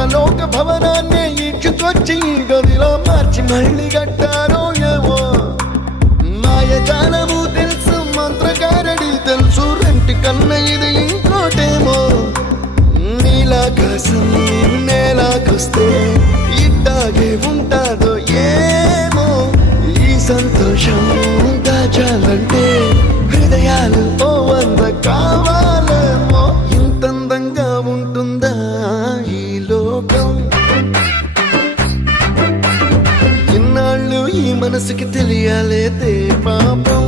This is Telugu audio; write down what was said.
పరలోక భవనాన్ని ఈడ్చుకొచ్చి గదిలో మార్చి మళ్ళీ కట్టారో ఏమో మాయజాలము తెలుసు మంత్రగారడి తెలుసు రెంటి కన్న ఇది ఇంకోటేమో నీలాకాశం నేలాకొస్తే ఇట్టాగే ఉంటాదో ఏమో ఈ సంతోషం దాచాలంటే హృదయాలు ఓ వంద కావాలేమో ఇంతందంగా ఉంటుందా ఈ లోకం ఇన్నాళ్ళు ఈ మనసుకి తెలియాలేదే పాపం